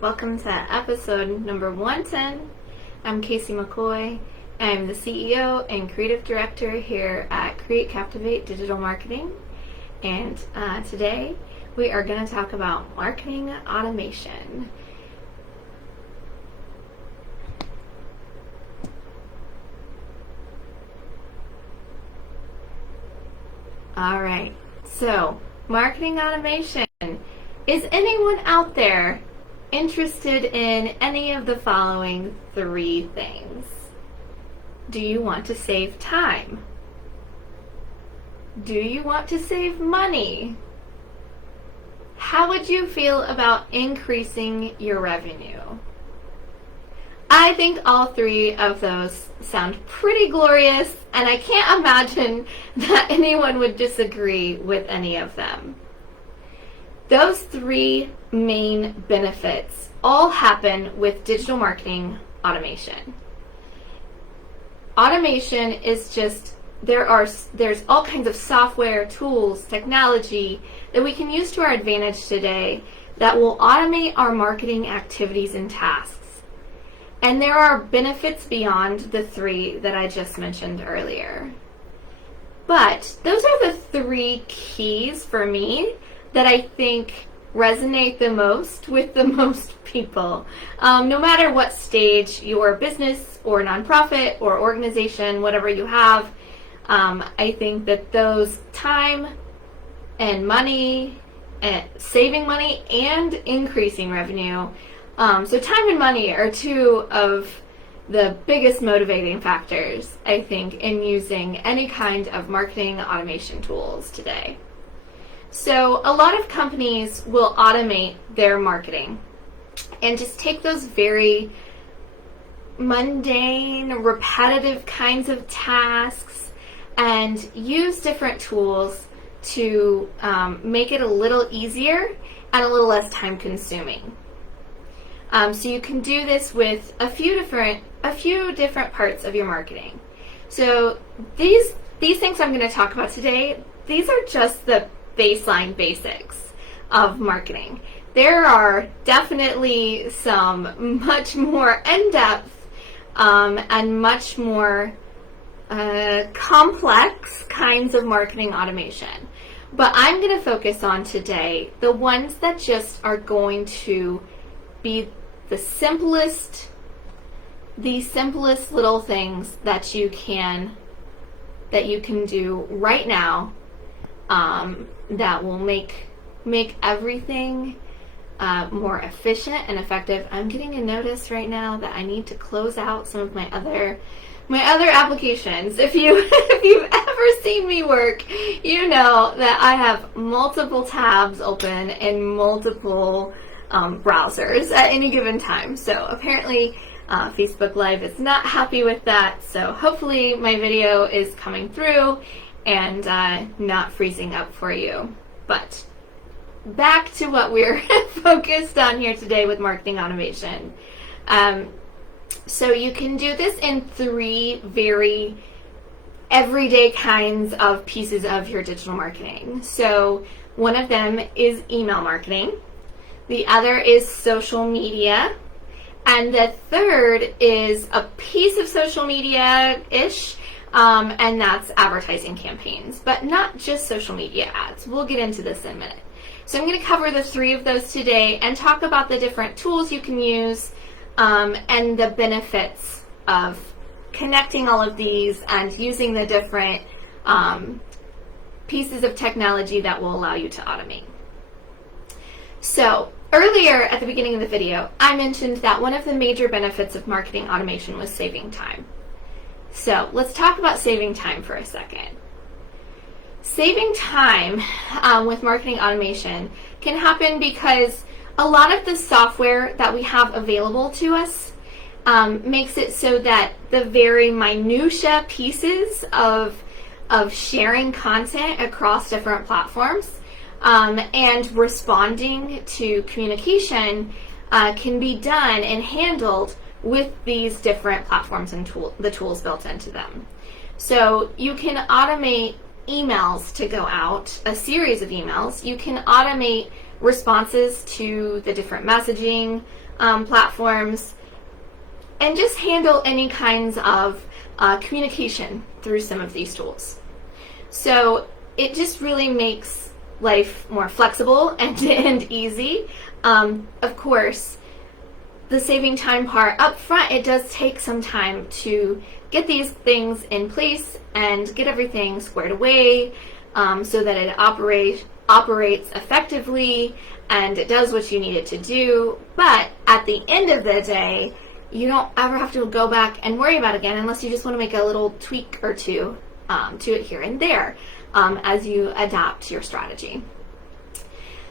Welcome to episode number 110. I'm Kaycee McCoy. I'm the CEO and Creative Director here at Captivate Digital Marketing. And today we are going to talk about marketing automation. All right, so marketing automation. Is anyone out there interested in any of the following three things? Do you want to save time? Do you want to save money? How would you feel about increasing your revenue? I think all three of those sound pretty glorious, and I can't imagine that anyone would disagree with any of them. Those three main benefits all happen with digital marketing automation. Automation is just, there's all kinds of software, tools, technology that we can use to our advantage today that will automate our marketing activities and tasks. And there are benefits beyond the three that I just mentioned earlier. But those are the three keys for me that I think resonate the most with the most people. No matter what stage your business or nonprofit or organization, whatever you have, I think that those time and money, saving money and increasing revenue, so time and money are two of the biggest motivating factors, I think, in using any kind of marketing automation tools today. So a lot of companies will automate their marketing and just take those very mundane, repetitive kinds of tasks and use different tools to make it a little easier and a little less time consuming. So you can do this with a few different parts of your marketing. So these things I'm going to talk about today, these are just the baseline basics of marketing. There are definitely some much more in-depth and much more complex kinds of marketing automation. But I'm going to focus on today the ones that just are going to be the simplest little things that you can do right now that will make everything more efficient and effective. I'm getting a notice right now that I need to close out some of my other applications. If you've ever seen me work, you know that I have multiple tabs open in multiple browsers at any given time. So apparently Facebook Live is not happy with that. So hopefully my video is coming through and not freezing up for you. But back to what we're focused on here today with marketing automation. So you can do this in three very everyday kinds of pieces of your digital marketing. So one of them is email marketing. The other is social media. And the third is a piece of social media-ish, and that's advertising campaigns, but not just social media ads. We'll get into this in a minute. So I'm going to cover the three of those today and talk about the different tools you can use and the benefits of connecting all of these and using the different pieces of technology that will allow you to automate. So earlier at the beginning of the video, I mentioned that one of the major benefits of marketing automation was saving time. So let's talk about saving time for a second. Saving time with marketing automation can happen because a lot of the software that we have available to us makes it so that the very minutia pieces of sharing content across different platforms and responding to communication can be done and handled with these different platforms and the tools built into them. So you can automate emails to go out, a series of emails. You can automate responses to the different messaging platforms, and just handle any kinds of communication through some of these tools. So it just really makes life more flexible and easy. Of course, the saving time part up front, it does take some time to get these things in place and get everything squared away, so that it operates effectively and it does what you need it to do. But at the end of the day, you don't ever have to go back and worry about it again, unless you just want to make a little tweak or two to it here and there as you adapt your strategy.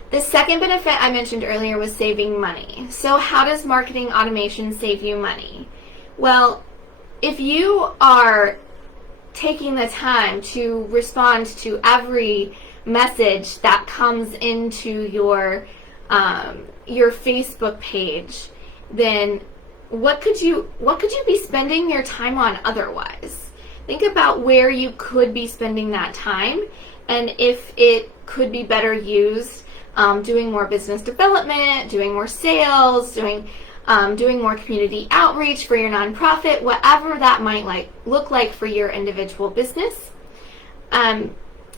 The second benefit I mentioned earlier was saving money. So how does marketing automation save you money? Well, if you are taking the time to respond to every message that comes into your Facebook page, then what could you be spending your time on otherwise? Think about where you could be spending that time, and if it could be better used doing more business development, doing more sales, doing more community outreach for your nonprofit, whatever that might look like for your individual business.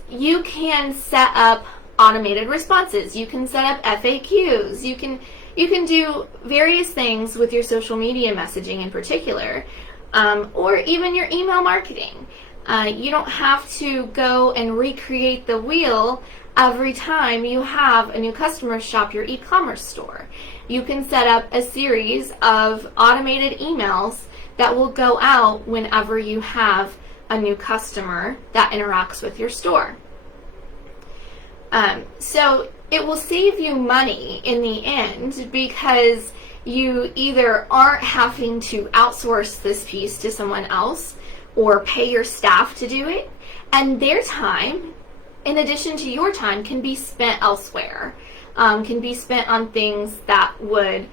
You can set up automated responses. You can set up FAQs. You can do various things with your social media messaging in particular, or even your email marketing. You don't have to go and recreate the wheel every time you have a new customer shop your e-commerce store. You can set up a series of automated emails that will go out whenever you have a new customer that interacts with your store. So it will save you money in the end, because you either aren't having to outsource this piece to someone else or pay your staff to do it, and their time, in addition to your time, can be spent elsewhere, can be spent on things that would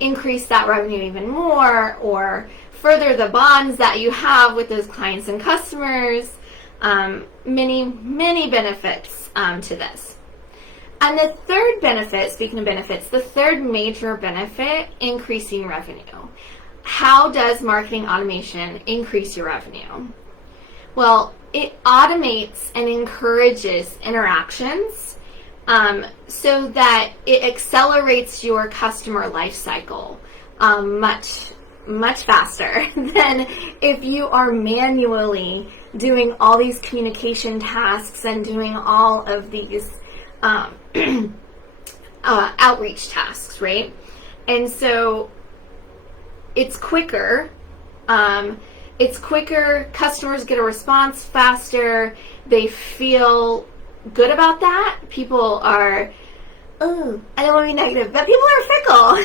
increase that revenue even more, or further the bonds that you have with those clients and customers. Many benefits to this. And the third benefit, speaking of benefits, the third major benefit, increasing revenue. How does marketing automation increase your revenue? Well, it automates and encourages interactions so that it accelerates your customer life cycle much faster than if you are manually doing all these communication tasks and doing all of these outreach tasks, right? And so it's quicker. Customers get a response faster. They feel good about that. People are, I don't want to be negative, but people are fickle,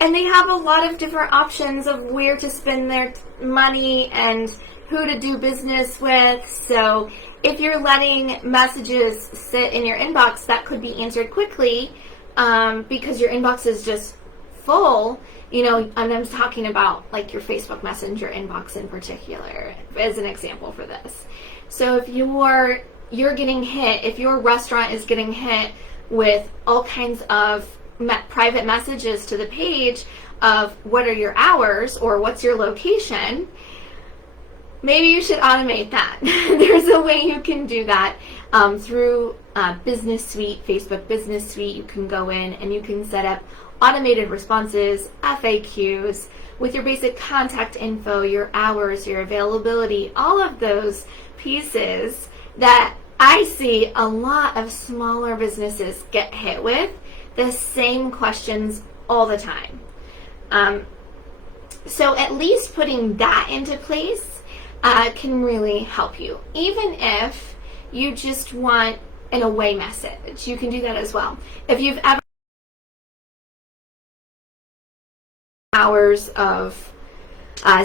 and they have a lot of different options of where to spend their money and who to do business with. So if you're letting messages sit in your inbox that could be answered quickly because your inbox is just full, and I'm talking about like your Facebook Messenger inbox in particular as an example for this. So if you're getting hit, if your restaurant is getting hit with all kinds of private messages to the page of what are your hours or what's your location, maybe you should automate that. There's a way you can do that through Business Suite, Facebook Business Suite. You can go in and you can set up automated responses, FAQs, with your basic contact info, your hours, your availability, all of those pieces that I see a lot of smaller businesses get hit with the same questions all the time. So at least putting that into place can really help you. Even if you just want an away message, you can do that as well. If you've ever hours of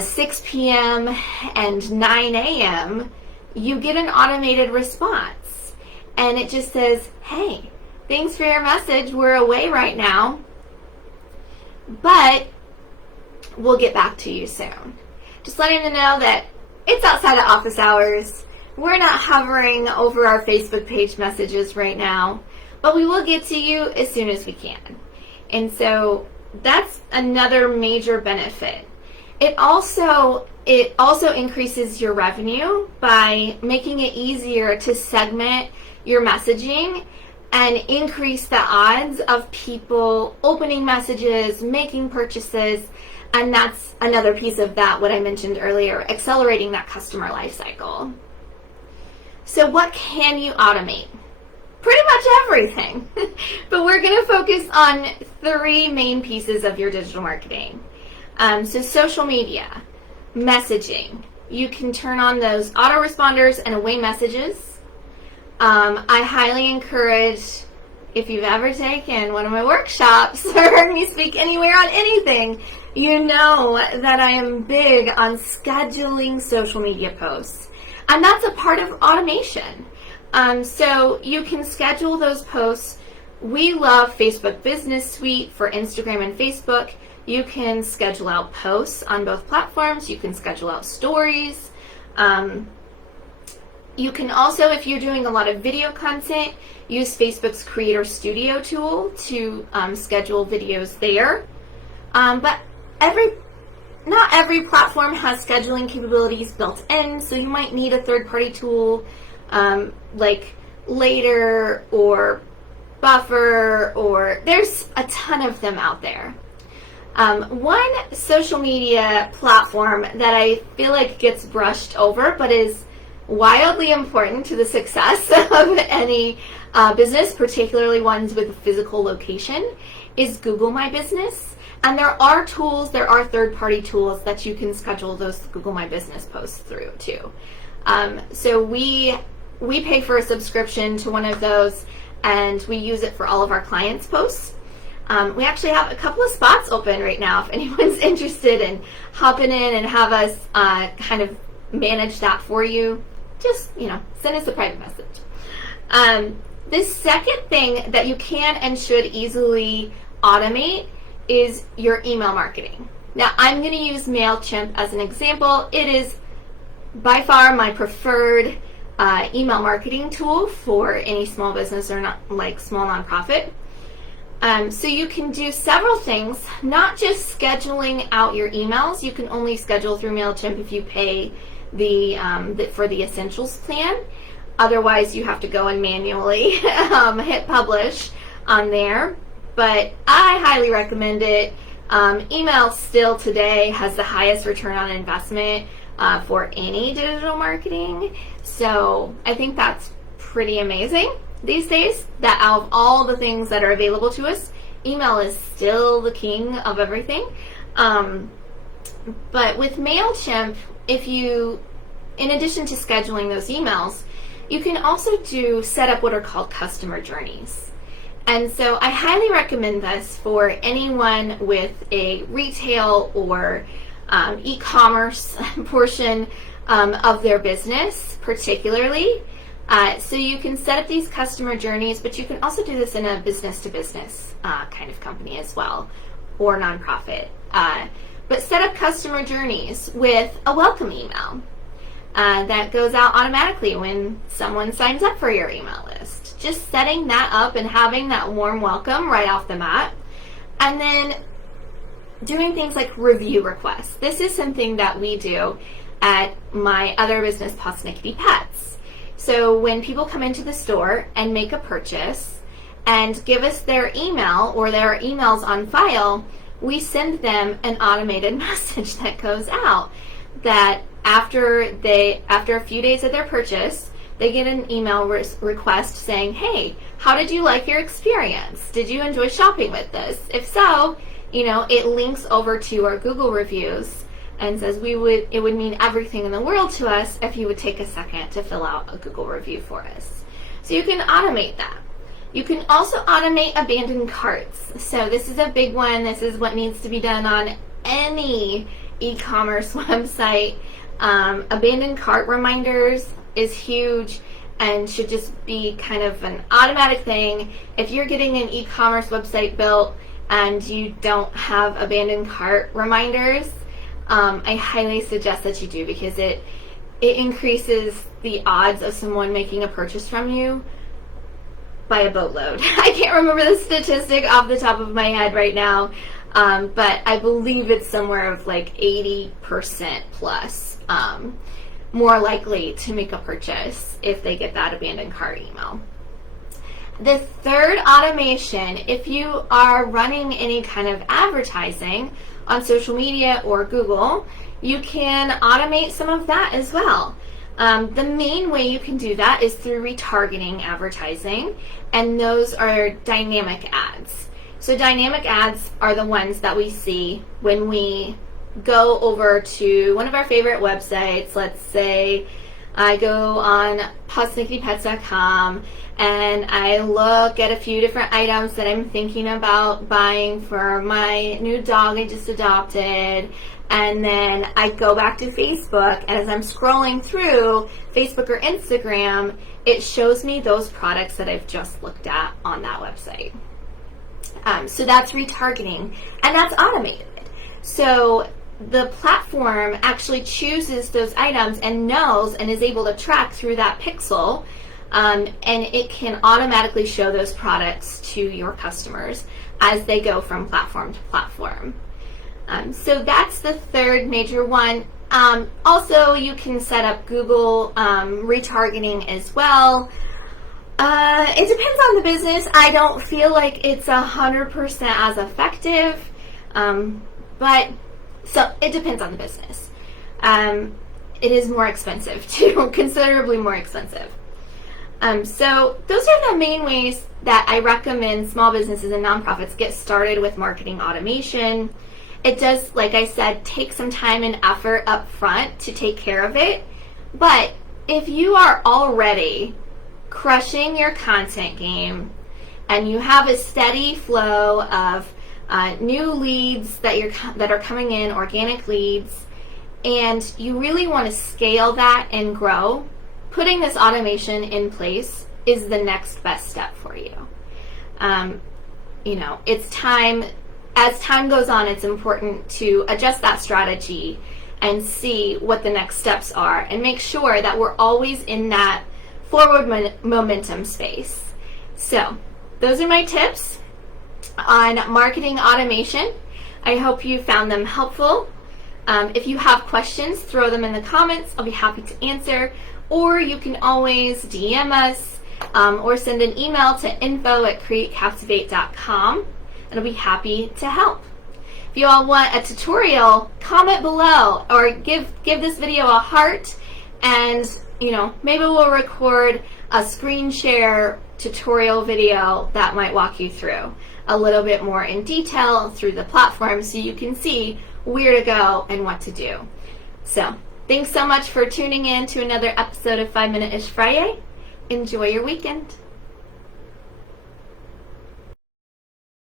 6 p.m. and 9 a.m., you get an automated response. And it just says, hey, thanks for your message. We're away right now, but we'll get back to you soon. Just letting them know that it's outside of office hours. We're not hovering over our Facebook page messages right now. but we will get to you as soon as we can. And so that's another major benefit. It also increases your revenue by making it easier to segment your messaging and increase the odds of people opening messages, making purchases, and that's another piece of that, what I mentioned earlier, accelerating that customer life cycle. So what can you automate? Pretty much everything. But we're going to focus on 3 main pieces of your digital marketing. So social media, messaging. You can turn on those autoresponders and away messages. I highly encourage, if you've ever taken one of my workshops or heard me speak anywhere on anything, you know that I am big on scheduling social media posts. And that's a part of automation. So you can schedule those posts. We love Facebook Business Suite for Instagram and Facebook. You can schedule out posts on both platforms. You can schedule out stories. You can also, if you're doing a lot of video content, use Facebook's Creator Studio tool to schedule videos there. But not every platform has scheduling capabilities built in, so you might need a third-party tool like Later or Buffer, or there's a ton of them out there. One social media platform that I feel like gets brushed over but is wildly important to the success of any business, particularly ones with a physical location, is Google My Business. And there are tools, there are third-party tools that you can schedule those Google My Business posts through too. So we pay for a subscription to one of those, and we use it for all of our clients' posts. We actually have a couple of spots open right now if anyone's interested in hopping in and have us kind of manage that for you. Just, send us a private message. The second thing that you can and should easily automate is your email marketing. Now, I'm going to use MailChimp as an example. It is by far my preferred email marketing tool for any small business or small nonprofit. So you can do several things, not just scheduling out your emails. You can only schedule through MailChimp if you pay for the Essentials plan. Otherwise, you have to go and manually hit publish on there. But I highly recommend it. Email still today has the highest return on investment for any digital marketing. So I think that's pretty amazing these days, that out of all the things that are available to us, email is still the king of everything. But with MailChimp, in addition to scheduling those emails, you can also set up what are called customer journeys. And so I highly recommend this for anyone with a retail or e-commerce portion of their business, particularly. So you can set up these customer journeys, but you can also do this in a business-to-business kind of company as well, or nonprofit. But set up customer journeys with a welcome email that goes out automatically when someone signs up for your email list. Just setting that up and having that warm welcome right off the bat. And then doing things like review requests. This is something that we do at my other business, Posnickety Pets. So when people come into the store and make a purchase and give us their email or their emails on file, we send them an automated message that goes out that after a few days of their purchase, they get an email request saying, hey, how did you like your experience? Did you enjoy shopping with this? If so, it links over to our Google reviews and says it would mean everything in the world to us if you would take a second to fill out a Google review for us. So you can automate that. You can also automate abandoned carts. So this is a big one. This is what needs to be done on any e-commerce website. Abandoned cart reminders is huge and should just be kind of an automatic thing. If you're getting an e-commerce website built and you don't have abandoned cart reminders, I highly suggest that you do, because it increases the odds of someone making a purchase from you by a boatload. I can't remember the statistic off the top of my head right now, but I believe it's somewhere of like 80% plus more likely to make a purchase if they get that abandoned cart email. The third automation, if you are running any kind of advertising on social media or Google, you can automate some of that as well. The main way you can do that is through retargeting advertising, and those are dynamic ads. So dynamic ads are the ones that we see when we go over to one of our favorite websites. Let's say I go on PawSnickyPets.com and I look at a few different items that I'm thinking about buying for my new dog I just adopted, and then I go back to Facebook, and as I'm scrolling through Facebook or Instagram, it shows me those products that I've just looked at on that website. So that's retargeting, and that's automated. So the platform actually chooses those items and knows and is able to track through that pixel, and it can automatically show those products to your customers as they go from platform to platform. So that's the third major one. Also, you can set up Google retargeting as well. It depends on the business. I don't feel like it's 100% as effective, but so it depends on the business. It is more expensive too, considerably more expensive. So those are the main ways that I recommend small businesses and nonprofits get started with marketing automation. It does, like I said, take some time and effort up front to take care of it. But if you are already crushing your content game and you have a steady flow of new leads that are coming in, organic leads, and you really want to scale that and grow, putting this automation in place is the next best step for you. It's time. As time goes on, it's important to adjust that strategy and see what the next steps are and make sure that we're always in that forward momentum space. So those are my tips on marketing automation. I hope you found them helpful. If you have questions, throw them in the comments. I'll be happy to answer. Or you can always DM us or send an email to info@createcaptivate.com. and I'll be happy to help. If you all want a tutorial, comment below or give this video a heart, and maybe we'll record a screen share tutorial video that might walk you through a little bit more in detail through the platform so you can see where to go and what to do. So thanks so much for tuning in to another episode of 5 Minute-ish FriYAY. Enjoy your weekend.